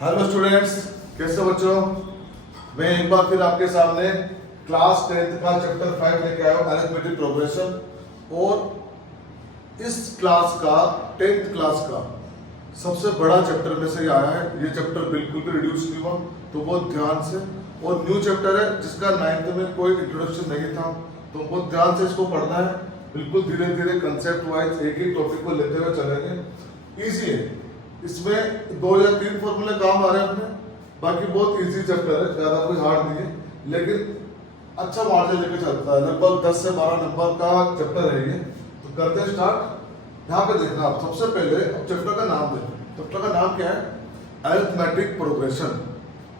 Hello students, कैसे बच्चों। मैं एक बार फिर आपके सामने क्लास 10th का चैप्टर 5 लेके आया हूँ, अरिथमेटिक प्रोग्रेशन। और इस क्लास का 10th क्लास का सबसे बड़ा चैप्टर में से ये आया है। ये चैप्टर बिल्कुल भी रिड्यूस नहीं हुआ, तो बहुत ध्यान से, और न्यू चैप्टर है जिसका 9th में कोई इंट्रोडक्शन नहीं था, तो बहुत ध्यान से इसको पढ़ना है। बिल्कुल धीरे धीरे कंसेप्ट वाइज एक ही टॉपिक को लेते हुए चलेंगे। ईजी है, इसमें 2 या 3 फॉर्मूले काम आ रहे हैं अपने, बाकी बहुत इजी चैप्टर है, ज़्यादा कोई हार्ड नहीं है, लेकिन अच्छा मार्जिन लेके चलता है। लगभग 10 से 12 नंबर का चैप्टर है ये। तो करते हैं स्टार्ट। यहाँ पे देखना आप सबसे पहले अब चैप्टर का नाम देखें। चैप्टर का नाम क्या है? Arithmetic progression.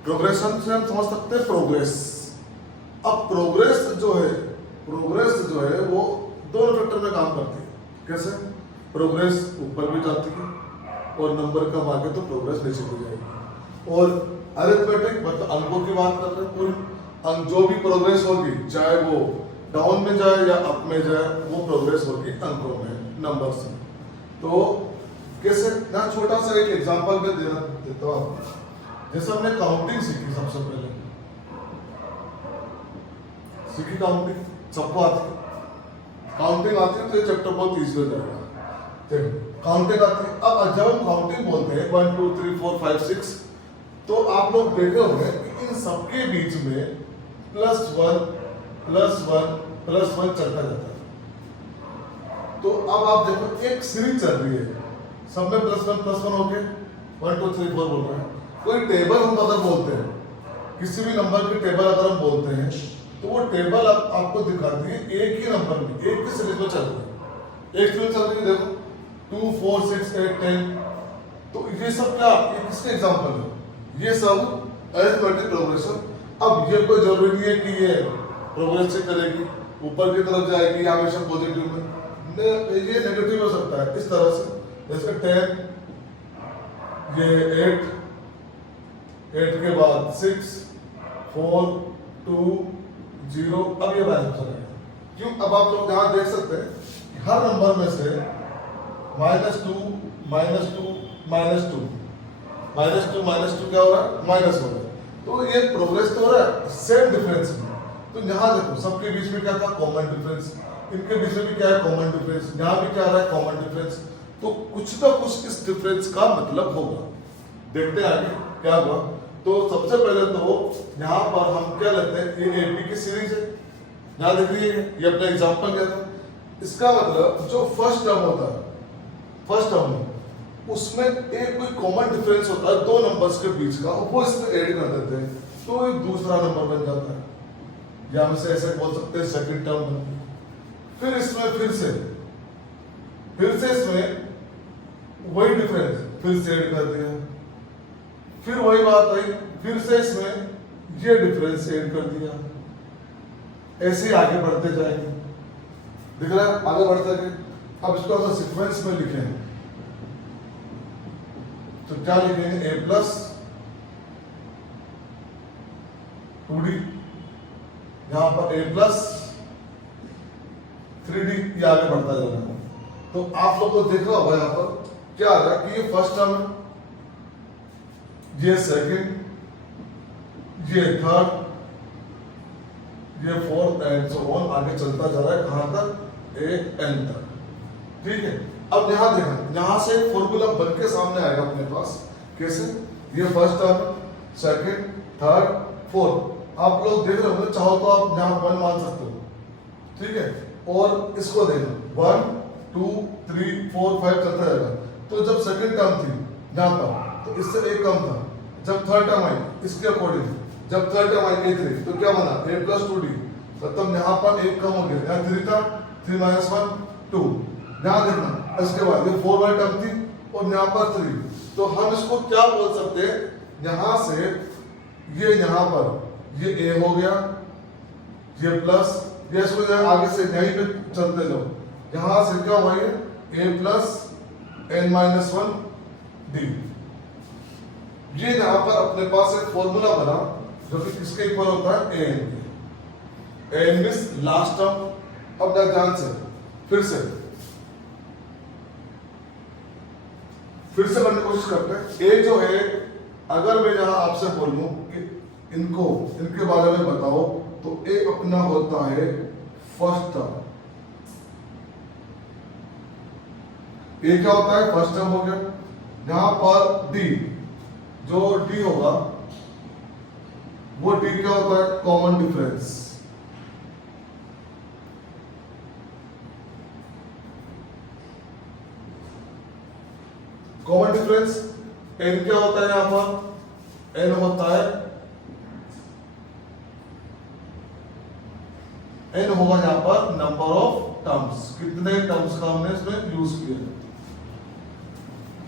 प्रोग्रेशन से हम समझ सकते हैं प्रोग्रेस। अब प्रोग्रेस जो है वो दोनों फैक्टर में काम करती है। कैसे? प्रोग्रेस ऊपर भी जाती है और नंबर कम आगे तो प्रोग्रेस नीचे हो जाएगी। और अरिथमेटिक मतलब अंकों की बात कर रहे हैं। कोई जो भी प्रोग्रेस होगी, चाहे वो डाउन में जाए या अप में जाए, वो प्रोग्रेस होगी अंकों में, नंबर से। तो कैसे ना, छोटा सा एक एग्जांपल में देता हूँ आपको। जैसे हमने काउंटिंग सीखी, सबसे पहले सीखी काउंटिंग, सबको आती है। काउंटिंग आती है तो ये चैप्टर बहुत ईजी हो जाएगा। काउंटिंग आती है। अब जब हम काउंटिंग बोलते हैं 1 2 3 4 5 6, तो आप लोग देखे होंगे कि इन सबके बीच में +1 +1 चलता जाता है। तो अब आप देखो एक सीरीज चल रही है, सब में +1 हो गए, 1 2 3 4 बोल रहे हैं। कोई टेबल हम अगर बोलते हैं, किसी भी नंबर की टेबल अगर हम बोलते हैं, तो वो टेबल आपको दिखाती है एक ही नंबर में, एक ही सीरीज में चल रही है। एक सीरीज चल रही है, देखो 2 4 6 8 10। तो ये सब क्या, ये किसके एग्जांपल है? ये सब अरिथमेटिक प्रोग्रेशन। अब ये कोई जरूरी नहीं है कि ये प्रोग्रेस से करेगी, ऊपर की तरफ जाएगी या हमेशा पॉजिटिव में, ये नेगेटिव हो सकता है। इस तरह से जैसे 10, ये 8 के बाद 6 4 2 0। अब ये बैलेंस चलेगा। क्यों? अब आप लोग यहाँ देख सकते हैं कि हर नंबर में से -2 -2 -2 क्या हो रहा है? माइनस हो रहा है। तो ये प्रोग्रेस तो हो रहा है सेम डिफरेंस में। तो यहाँ देखो सबके बीच में क्या था? Common difference. इनके बीच में भी क्या है? Common difference. यहाँ भी क्या आ रहा है? Common difference. तो कुछ ना कुछ इस डिफरेंस का मतलब होगा। देखते हैं आगे क्या हुआ। तो सबसे पहले तो यहाँ पर हम क्या लेते हैं, ये AP की सीरीज है, यहाँ देख रही है, ये अपना एग्जाम्पल क्या था। इसका मतलब जो फर्स्ट टर्म होता है, फर्स्ट टर्म में उसमें एक कोई कॉमन डिफरेंस होता है 2 नंबर्स के बीच का, वो इसमें ऐड कर देते हैं, तो ये दूसरा नंबर बन जाता है। या हम इसे ऐसे बोल सकते हैं सेकंड टर्म बनती है। फिर इसमें फिर से इसमें वही डिफरेंस फिर से ऐड कर दिया, फिर वही बात आई, फिर से इसमें ये डिफरेंस ऐड कर दिया। ऐसे ही आगे बढ़ते जाएंगे। दिख रहा है? आगे बढ़ते गए। अब इसको अगर सीक्वेंस में लिखें तो क्या लिखेंगे? A+ 2D, यहां पर A+ 3D, ये आगे बढ़ता जाएगा। तो आप लोग को देख रहा होगा यहाँ पर क्या आ रहा है कि ये फर्स्ट टर्म है, ये सेकंड, ये थर्ड, ये फोर्थ एंड सो ऑन, आगे चलता जा रहा है। कहां तक? AN तक। ठीक है। अब यहां देखा, यहां से एक फॉर्मूला बन के सामने आएगा अपने पास। कैसे? ये first term, second, third, fourth. आप लोग देख रहे हो, चाहो तो आप यहां 1 मान सकते हो। ठीक है। और इसको देखो 1 2 3 4 5 चलता जाएगा। तो जब सेकंड टर्म थी यहां पर, तो इससे एक कम था। जब थर्ड टर्म आई इसके अकॉर्डिंग, जब थर्ड टर्म आई A3, तो क्या बना? A+ 2D। मतलब यहाँ पर एक कम हो गया, यहाँ 3 था, 3 - 1 2। यहाँ देखना, इसके बाद ये 4 वाली टर्म थी और यहाँ पर 3। तो हम इसको क्या बोल सकते हैं? यहाँ से ये यहाँ पर ये A हो गया, ये प्लस, ये इसको आगे से यहीं पे चलते जाओ। यहाँ से क्या हुआ? ये A+ n - 1 D। ये यहाँ पर अपने पास एक फॉर्मूला बना जो कि किसके इक्वल होता है? AN means last term. अब ध्यान से फिर से करने की कोशिश करते हैं। ए जो है अगर मैं यहाँ आपसे बोलूं कि इनके बारे में बताओ, तो ए अपना होता है फर्स्ट टर्म। ए क्या होता है? फर्स्ट टर्म हो गया। यहां पर डी, जो डी होगा वो डी क्या होता है? Common difference. Common difference n क्या होता है? यहां पर एन होता है, एन होगा यहां पर नंबर ऑफ टर्म्स, कितने टर्म्स का हमने इसमें यूज किया,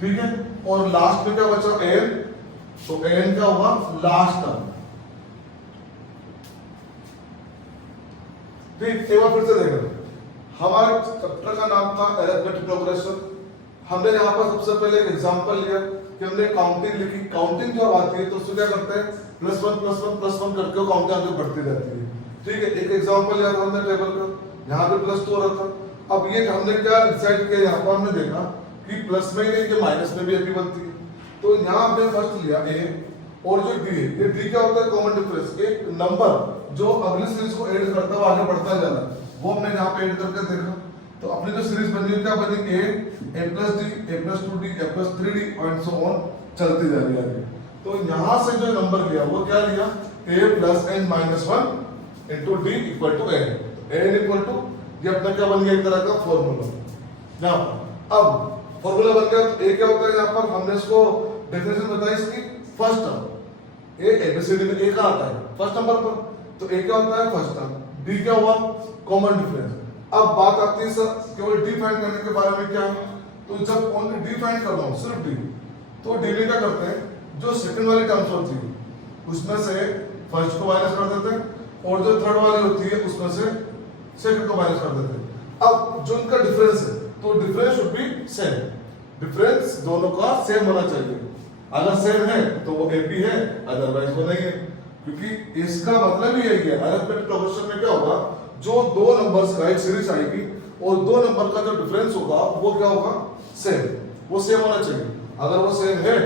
ठीक है। और लास्ट में क्या बचा? एन, तो एन क्या होगा? लास्ट टर्म, ठीक। एक बार फिर से देखो, हमारे चैप्टर का नाम था अरिथमेटिक प्रोग्रेशन। हमने यहाँ पर सबसे पहले एक एग्जांपल लिया कि हमने काउंटिंग लिखी। काउंटिंग जब आती है तो उसमें क्या करते हैं? Plus one plus one plus one करके काउंटिंग आगे बढ़ती रहती है, ठीक है। एक एग्जांपल लिया था हमने टेबल का, यहाँ पे प्लस 2 हो रहा था। अब ये हमने क्या डिसाइड किया? यहाँ पर हमने देखा कि प्लस में ही नहीं कि माइनस में भी एपी बनती है, तो यहाँ हमने फर्स्ट लिया ए, और जो डी है, ये डी क्या होता है? Common difference. एक नंबर जो अगली सीरीज को ऐड करता हुआ आगे बढ़ता जाना, वो हमने यहाँ पे ऐड करके देखा। तो अपनी जो सीरीज बनी है क्या बनी? ए प्लस डी, ए प्लस 2डी, ए प्लस 3डी एंड सो ऑन, चलती जा रही है आगे। तो यहाँ से जो नंबर लिया वो क्या लिया? A plus N minus 1 into D equal to N. N equal to, ये अपना क्या बन गया? एक तरह का फॉर्मूला। यहाँ अब फॉर्मूला बन गया, तो ए क्या होता है? यहाँ पर हमने इसको डेफिनेशन बताई इसकी, फर्स्ट टर्म। ए एबीसीडी में ए का आता है फर्स्ट नंबर पर, तो ए क्या होता है? First term. डी क्या हुआ? Common difference. अब बात आती है सर केवल डी फाइंड करने के बारे में, क्या है? तो जब ओनली डी फाइंड कर रहा हूं, सिर्फ डी, तो डी में क्या करते हैं? जो सेकंड वाली टर्म्स होती है उसमें से फर्स्ट को माइनस कर देते हैं, और जो थर्ड वाली होती है उसमें से सेकंड को माइनस कर देते हैं। अब जो इनका डिफरेंस है, तो difference should be same, difference दोनों का सेम होना चाहिए। अगर सेम है तो वो एपी है, अदरवाइज वो नहीं है, क्योंकि इसका मतलब ही यही है। अरिथमेटिक प्रोग्रेशन में क्या होगा? जो दो नंबर्स का एक सीरीज आएगी और दो नंबर का जो डिफरेंस होगा वो क्या होगा? सेम, वो सेम होना चाहिए। अगर वो सेम है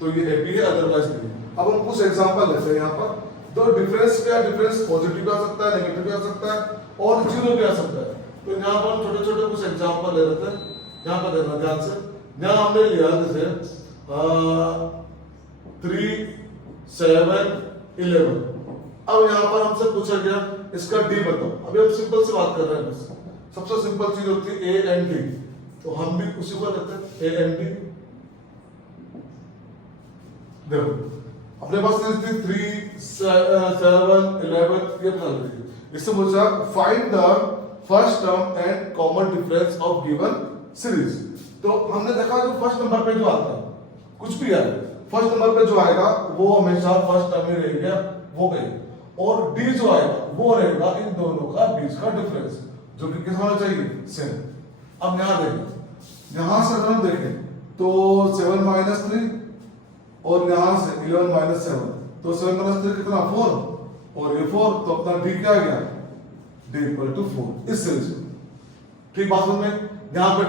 तो ये एपी है, अदरवाइज नहीं। अब हम कुछ एग्जांपल लेते हैं यहाँ पर। तो डिफरेंस क्या? डिफरेंस पॉजिटिव भी आ सकता है, नेगेटिव भी आ सकता है, और जीरो भी आ सकता है। तो यहाँ पर हम छोटे छोटे कुछ एग्जांपल ले लेते हैं। यहाँ पर देखना ध्यान से। यहाँ हमने लिया जैसे 3, 7, 11। अब यहाँ पर हमसे पूछा गया इसका डी बताओ। अभी हम सिंपल से बात कर रहे हैं, बस सबसे सिंपल चीज होती है ए एंड डी, तो हम भी उसी को लेते हैं ए एंड डी। देखो अपने पास 3, 7, 11 ये बता दीजिए। इससे पूछा find the first term and common difference of given series. तो हमने देखा जो फर्स्ट नंबर पे जो आता है, कुछ भी आए, फर्स्ट नंबर पे जो आएगा वो हमेशा फर्स्ट टर्म ही रहेगा, वो गई। और डी जो आएगा वो रहेगा इन दोनों का बीच का डिफरेंस, जो कि किस होना चाहिए? सेम। अब यहां देखें, यहां से अगर हम देखें तो 7 माइनस 3, और यहां से 11 माइनस 7, तो 7 माइनस 3 कितना? 4, और ये 4, तो अपना डी क्या आ गया? D equal to 4। इस सीरीज ठीक बात में यहां पर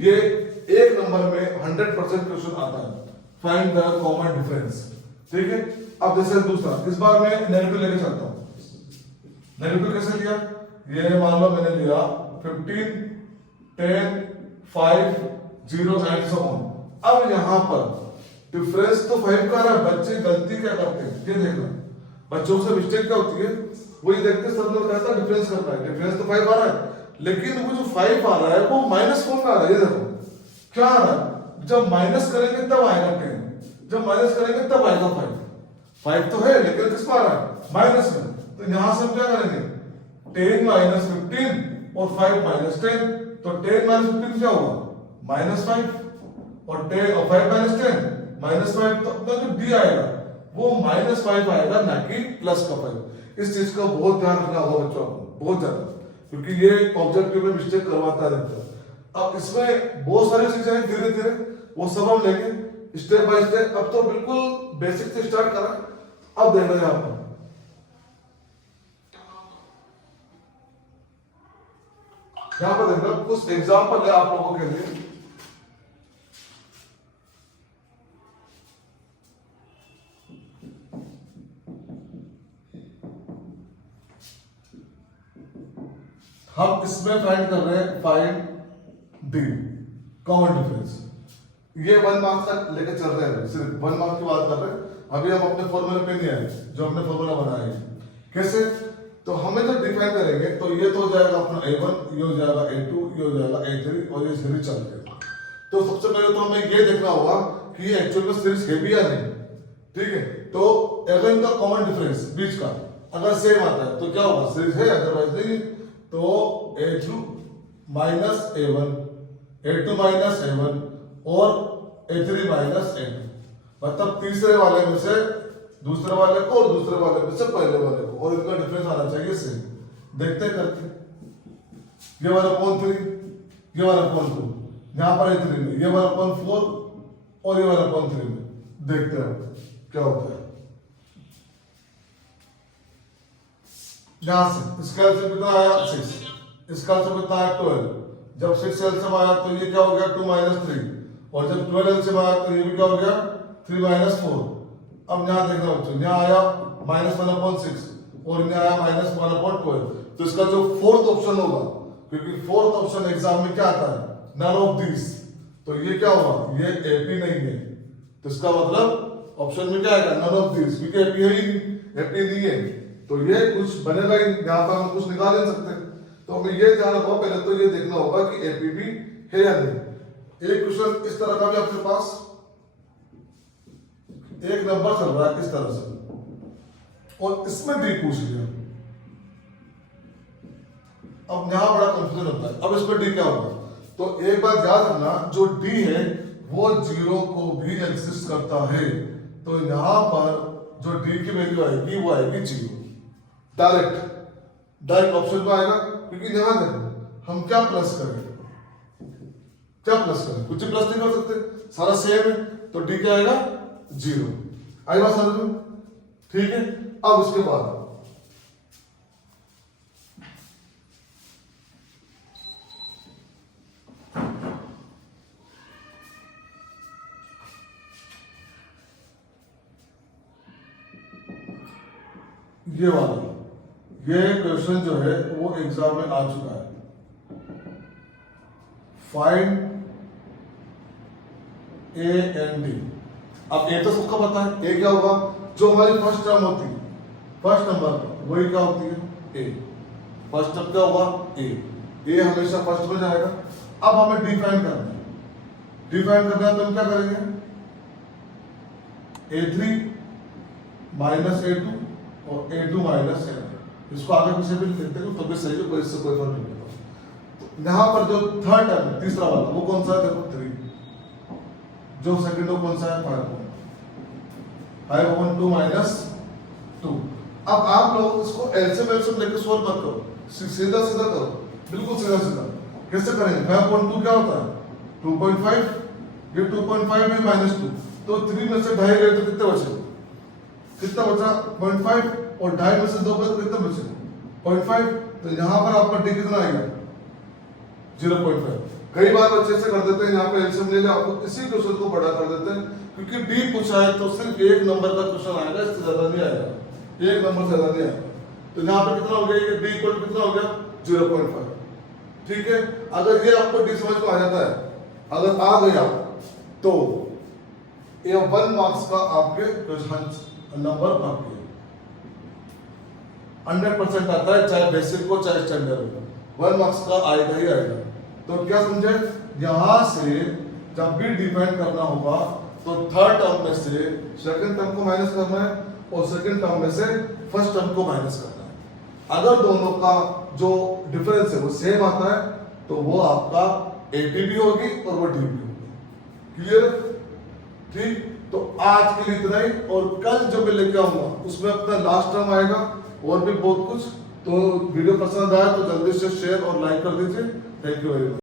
ये एक नंबर में 100% क्वेश्चन आता है, फाइंड द कॉमन डिफरेंस, ठीक है। अब जैसे दूसरा, इस बार मैं नेगेटिव लेके चलता हूं। नेगेटिव कैसे लिया? ये मान लो मैंने लिया 15, 10, 5, 0 एंड सो ऑन। अब यहां पर डिफरेंस तो 5 का रहा है, बच्चे गलती क्या करते हैं ये देखना। बच्चों से मिस्टेक क्या होती है? वही देखते सब लोग कहता है डिफरेंस करना है, डिफरेंस तो 5 आ रहा है, लेकिन वो जो 5 आ रहा है वो -4 का आ रहा है। ये देखो क्या आ रहा है? जब माइनस करेंगे तब आएगा 10, जब माइनस करेंगे तब आएगा 5। 5 तो है लेकिन किस पर आ रहा है? माइनस में। तो यहां से हम क्या करेंगे? 10 माइनस 15 और 5 माइनस 10, तो 10 माइनस 15 क्या होगा? -5, और 10 और 5 माइनस 10 -5, तो अपना जो डी आएगा वो -5 आएगा, ना कि प्लस का 5। इस चीज का बहुत ध्यान रखना होगा बच्चों को, बहुत ज्यादा, क्योंकि ये ऑब्जेक्टिव में मिस्टेक करवाता रहता है। अब इसमें बहुत सारी चीजें हैं, धीरे धीरे वो सब हम लेंगे स्टेप बाय स्टेप। अब तो बिल्कुल बेसिक से स्टार्ट करा। अब देखना यहां पर देखना कुछ एग्जांपल है आप लोगों के लिए। हम इसमें फाइंड कर रहे हैं, फाइंड डी कॉमन डिफरेंस। ये 1 मार्क्स तक लेकर चल रहे हैं, सिर्फ 1 मार्क्स की बात कर रहे हैं। अभी हम अपने फॉर्मूले पे नहीं आए, जो हमने फॉर्मूला बनाया है कैसे, तो हमें जो डिफाइन करेंगे तो ये तो हो जाएगा अपना A1, ये हो जाएगा A2, ये हो जाएगा A3 और ये सीरीज चल रही है। तो सबसे पहले तो हमें ये देखना होगा कि ये एक्चुअल में सीरीज है भी या नहीं, ठीक है। तो अगर इनका कॉमन डिफरेंस बीच का अगर सेम आता है तो क्या होगा, सीरीज है, अदरवाइज नहीं। तो A2 minus A1, A2 minus A1 और A3 माइनस A2, मतलब तीसरे वाले में से दूसरे वाले को और दूसरे वाले में से पहले वाले को, और इनका डिफरेंस आना चाहिए सेम। देखते हैं करके, ये 1/3, ये 1/2, यहाँ पर A3 में ये 1/4 और ये 1/3 में, देखते हैं क्या होता है। यहां से इसका एलसीएम कितना आया 6, इसका एलसीएम कितना आया 12। जब 6 एलसीएम आया तो ये क्या हो गया 2 - 3, और जब 12 एलसीएम आया तो ये भी क्या हो गया 3 - 4। अब यहाँ देखना बच्चों, यहाँ आया -1/6 और यहाँ आया -1/12। तो इसका जो फोर्थ ऑप्शन होगा, क्योंकि फोर्थ ऑप्शन एग्जाम में क्या आता है, नन ऑफ दिस, तो ये क्या होगा, ये एपी नहीं है। तो इसका मतलब ऑप्शन में क्या आएगा, नन ऑफ दिस, क्योंकि एपी है ही नहीं, एपी नहीं है तो ये कुछ बनेगा ही नहीं, यहाँ पर हम कुछ निकाल नहीं सकते। तो हमें ये ध्यान रखो, पहले तो ये देखना होगा कि एपी भी है या नहीं। एक क्वेश्चन इस तरह का भी आपके पास एक नंबर चल रहा है इस तरह से, और इसमें डी पूछ लिया। अब यहां बड़ा कंफ्यूजन होता है, अब इसमें डी क्या होगा। तो एक बात याद रखना, जो डी है वो 0 को भी एग्जिस्ट करता है। तो यहां पर जो डी की वैल्यू आएगी वो आएगी 0, डायरेक्ट ऑप्शन में आएगा। क्योंकि ध्यान दें, हम क्या प्लस करें, कुछ प्लस नहीं कर सकते, सारा सेम है, तो डी क्या आएगा 0। आई बात समझ में, ठीक है। अब उसके बाद ये वाला, ये क्वेश्चन जो है वो एग्जाम में आ चुका है। Find A and D. अब ए तो सबको पता है, ए क्या होगा, जो हमारी फर्स्ट टर्म होती है, फर्स्ट नंबर पर वही क्या होती है, ए। फर्स्ट टर्म क्या होगा, ए हमेशा फर्स्ट में जाएगा। अब हमें डिफाइन करना है, तो हम क्या करेंगे, A3 माइनस A2 और A2 माइनस A1। इसको आगे पीछे भी लिखते हैं तो भी सही है, कोई इससे कोई फर्क नहीं पड़ता। यहाँ पर जो थर्ड टर्म है, तीसरा वाला, वो कौन सा है, देखो 3। जो सेकंड हो कौन सा है, 5/2 माइनस 2। अब आप लोग इसको एलसीएम लेकर सोल्व मत करो, सीधा करो, बिल्कुल सीधा। कैसे करेंगे, 5/2 क्या होता है 2.5, ये 2.5 में -2, तो 3 में से 2.5 गए तो कितने बचे, कितना बचा 0.5, और 2.5 में से 2 गए तो कितना बचे 0.5। तो यहाँ पर आपका डी कितना आएगा 0.5। कई बार बच्चे से कर देते हैं, यहाँ पे एलसीएम ले ले, आपको इसी क्वेश्चन को बड़ा कर देते हैं, क्योंकि डी पूछा है तो सिर्फ एक नंबर का क्वेश्चन आएगा, इससे ज्यादा नहीं आएगा, एक नंबर से ज्यादा नहीं आएगा। तो यहाँ पे कितना हो गया, ये डी इक्वल कितना हो गया 0.5, ठीक है। अगर ये आपको डी समझ में आ जाता है, अगर आ गया तो ये 1 मार्क्स का आपके क्वेश्चन नंबर पक गया, 100% आता है, चाहे बेसिक हो चाहे स्टैंडर्ड हो, 1 मार्क्स का आएगा ही आएगा। तो क्या समझे, यहां से जब भी डिफाइन करना होगा तो थर्ड टर्म में से सेकंड टर्म को माइनस करना है, और सेकंड टर्म में से फर्स्ट टर्म को माइनस करना है। अगर दोनों का जो डिफरेंस है वो सेम आता है तो वो आपका एपी भी होगी और वो डी भी होगी। क्लियर, ठीक। तो आज के लिए इतना ही, और कल जो मैं लेके आऊंगा उसमें अपना लास्ट टर्म आएगा और भी बहुत कुछ। तो वीडियो पसंद आया तो जल्दी से शेयर और लाइक कर दीजिए। Thank you very much.